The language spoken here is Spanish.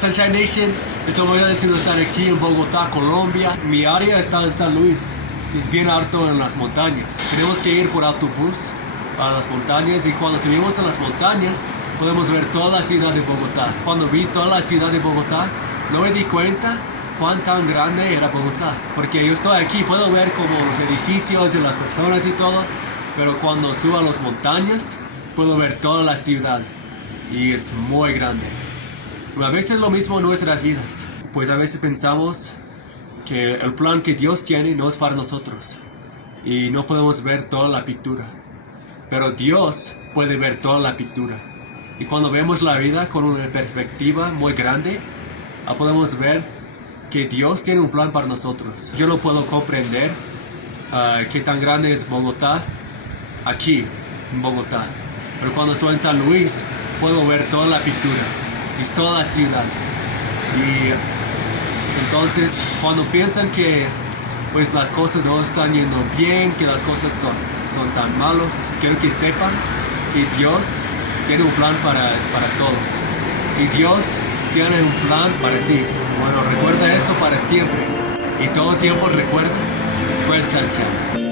Sunshine Nation, estoy muy agradecido de estar aquí en Bogotá, Colombia. Mi área está en San Luis, es bien alto en las montañas. Tenemos que ir por autobús a las montañas y cuando subimos a las montañas podemos ver toda la ciudad de Bogotá. Cuando vi toda la ciudad de Bogotá, no me di cuenta cuán tan grande era Bogotá, porque yo estoy aquí, puedo ver como los edificios y las personas y todo, pero cuando subo a las montañas puedo ver toda la ciudad y es muy grande. A veces lo mismo en nuestras vidas, pues a veces pensamos que el plan que Dios tiene no es para nosotros y no podemos ver toda la pintura, pero Dios puede ver toda la pintura. Y cuando vemos la vida con una perspectiva muy grande, podemos ver que Dios tiene un plan para nosotros. Yo no puedo comprender qué tan grande es Bogotá aquí en Bogotá, pero cuando estoy en San Luis puedo ver toda la pintura, es toda la ciudad. Y entonces cuando piensan que pues las cosas no están yendo bien, que las cosas son tan malos, quiero que sepan que Dios tiene un plan para todos. Y Dios tiene un plan para ti. Bueno, recuerda esto para siempre. Y todo el tiempo recuerda, spread sunshine.